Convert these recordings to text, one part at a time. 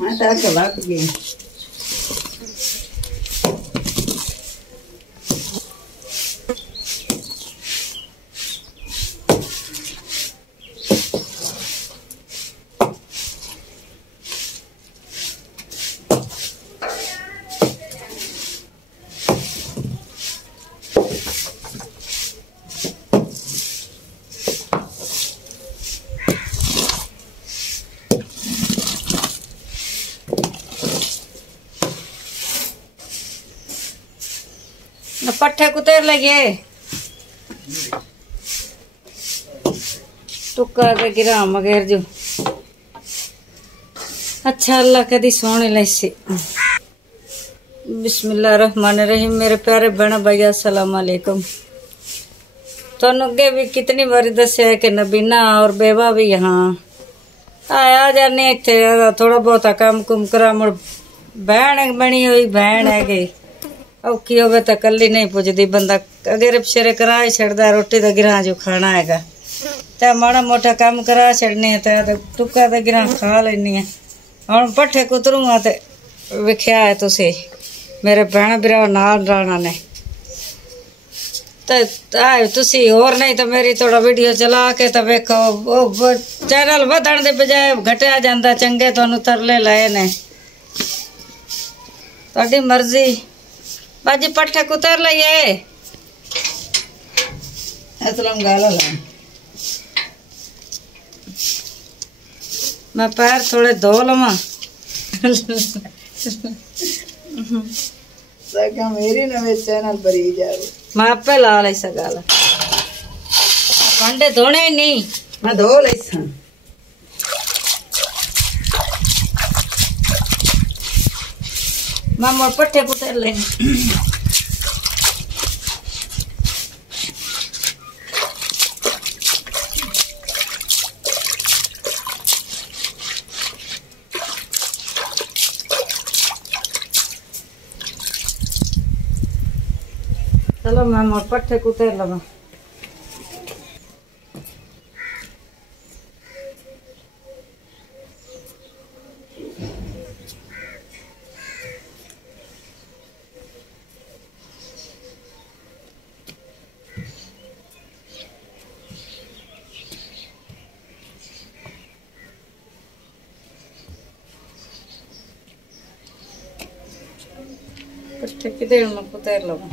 मैं तो आके लग गई पट्टे कुतेर लगे टुक्का दे गिरा मगेर जो अच्छा अल्लाह कदी सोने लैसे बिस्मिल्लाहिर्रहमानिर्रहीम। मेरे प्यारे बहन भैया अस्सलाम वालेकुम। तो अगे भी कितनी बारी दसिया है कि नबीना और बेवा भी यहाँ आया जाने इतने थोड़ा बहुत काम कुम करा मुड़ बहन बनी हुई बहन है गई औखी होवे तो कली नहीं पुजदी बंदा अगे रिपशेरे करा छड़दा रोटी तो गिरा जो खाना हैगा तो माड़ा मोटा काम करा छड़नी है तो टुक्का तो गिरा खा लेनी है। हुण पट्ठे कुतरूंगा ते विख्या है तुसी मेरे भैन भरा नाल राणा ने तो आए तुसी और नहीं तो मेरी थोड़ा वीडियो चला के तो वेखो चैनल वधण दे बजाय घटिया जांदा चंगे तुहानू तरले लाए ने तुहाडी मर्जी बाजी पट्ठे कुतर लिये असलम गाला ला मैं पैर थोड़े धो लवा सगा मेरी नवे चैनल पर ही जावे मैं आपे ला ली सगाला भांडे धोने नहीं मैं धो लईसा मैं मोर पट्ठे कुतर ले चलो मैं मोर पट्ठे कुतर लगा पट्ठे किधर मैं कुतर लगा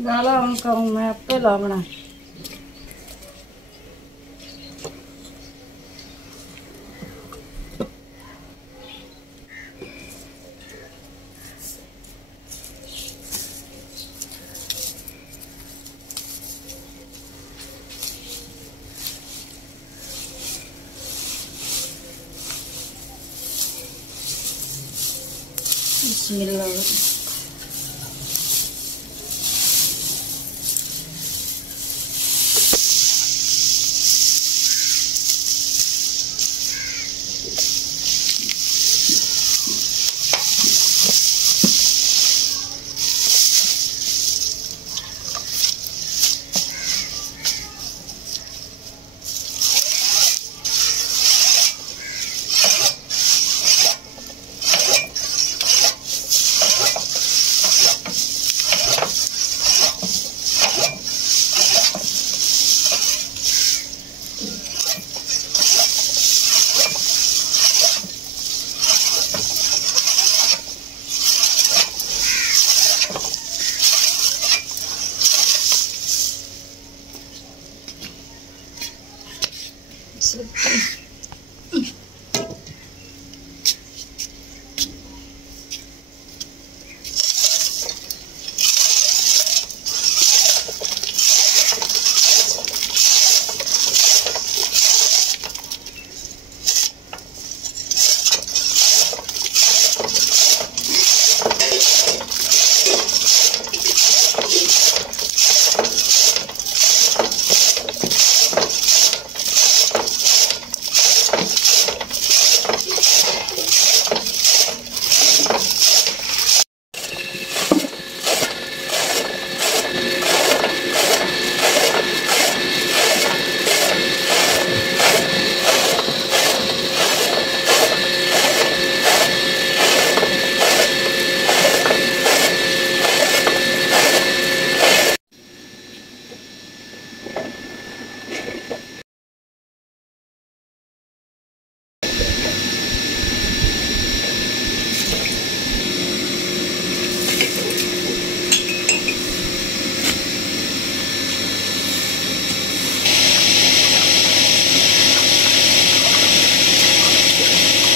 गाला उनका हूँ मैं आपे लावना बिस्मिल्लाह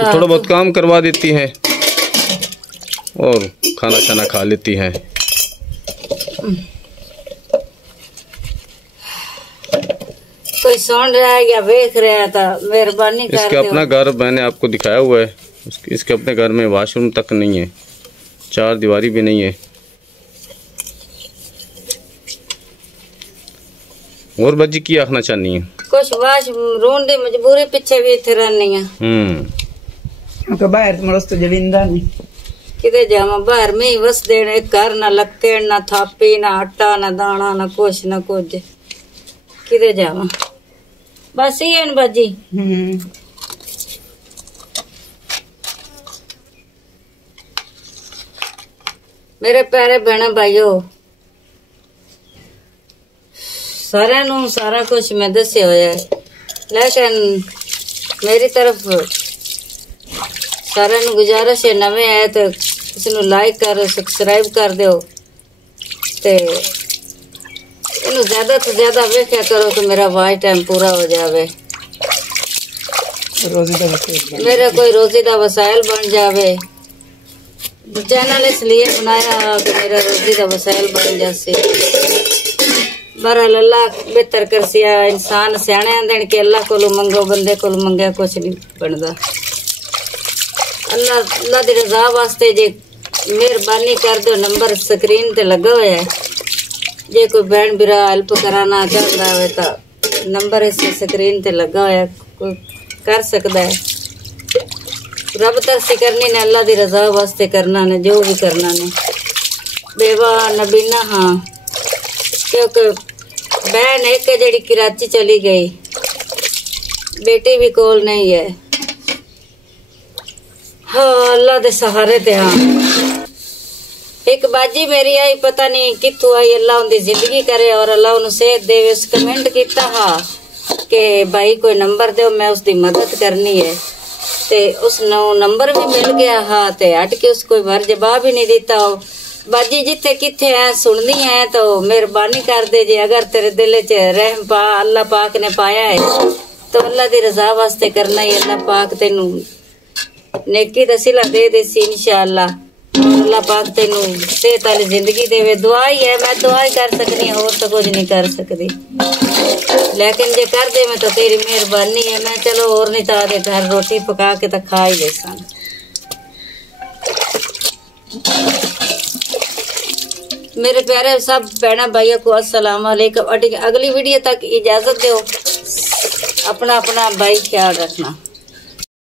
तो थोड़ा बहुत काम करवा देती हैं और खाना खाना खा लेती हैं। कोई सुन रहा है या देख रहा था, मेहरबानी कर इसके अपना घर मैंने आपको दिखाया हुआ है। इसके अपने घर में वॉशरूम तक नहीं है, 4 दीवारी भी नहीं है। और बाजी की आखना चाहनी है? कुछ वाश रोन दी मजबूरी पीछे भी इथे रहनी है। तो बाहर मरस तो जविंदा नहीं किते जावा, बाहर में ही बस देने, घर ना लक्के ना थापी ना आटा ना दाना ना कुछ ना कुछ, किते जावा। बस ही है न बाजी। मेरे प्यारे बहन भाइयों, सारे नू सारा कुछ मैं दस्या होया है, लेकिन मेरी तरफ सारे नू गुजारिश है, नवे आए तो इसनू लाइक कर सब्सक्राइब कर दो ते इनू ज्यादा तो ज्यादा वेख्या करो कि मेरा वाच टाइम पूरा हो जावे, मेरा कोई रोजी दा वसाइल बन जावे। चैनल इसलिए बनाया कि मेरा रोजी दा वसाइल बन जासे। बहरहाल अल्लाह बेहतर कर सिया, इंसान सियाने आंदे कि अल्लाह कोलो मंगो, बंदे कोलो मंगया कुछ नहीं बनदा। अल्लाह दी रजा वास्ते जे मेहरबानी कर दो, नंबर स्क्रीन ते लगा हुआ है, जे कोई बहन बिरा हेल्प कराना चाहता है तो नंबर इस स्क्रीन ते लगा हुआ है, कोई कर सकता है। रब तरसी करनी ने, अल्लाह दी रजा वास्ते करना ने, जो भी करना ने। बेवा नबीना हाँ, क्योंकि बहन एक है जड़ी कराची चली गई, बेटी भी कोल नहीं है। हाँ अल्लाह दे सहारे ते। हाँ एक बाजी मेरी आई, पता नहीं कित्थों आई, अल्लाह उनकी जिंदगी करे और अल्लाह उन्हें सेहत दे। उस कमेंट किया हा कि भाई कोई नंबर दो, मैं उसकी मदद करनी है, ते उस नंबर भी मिल गया हा, ते हट के उस कोई बार जवाब ही नहीं देता हो। बाजी जिथे किथे है सुननी है तो मेहरबानी कर दे जे, अगर तेरे दिल च रहम पा अल्लाह पाक ने पाया है तो अल्लाह दी रजा वास्ते करना ही। अल्लाह पाक तेनू नेकी दा सिला दे देसी इंशाअल्लाह। अल्लाह पाक तेनू सेहत वाली जिंदगी देवे। दुआ ही है, मैं दुआ ही कर सकनी है, और तो कुछ नहीं कर सकती। लेकिन जे कर दे मैं तो तेरी मेहरबानी है। मैं चलो और नहीं तो घर रोटी पका के तो खा ही ले सन। मेरे प्यारे सब बहना भाइयों को अस्सलाम वालेकुम। अगली वीडियो तक इजाजत दो। अपना अपना भाई ख्याल रखना।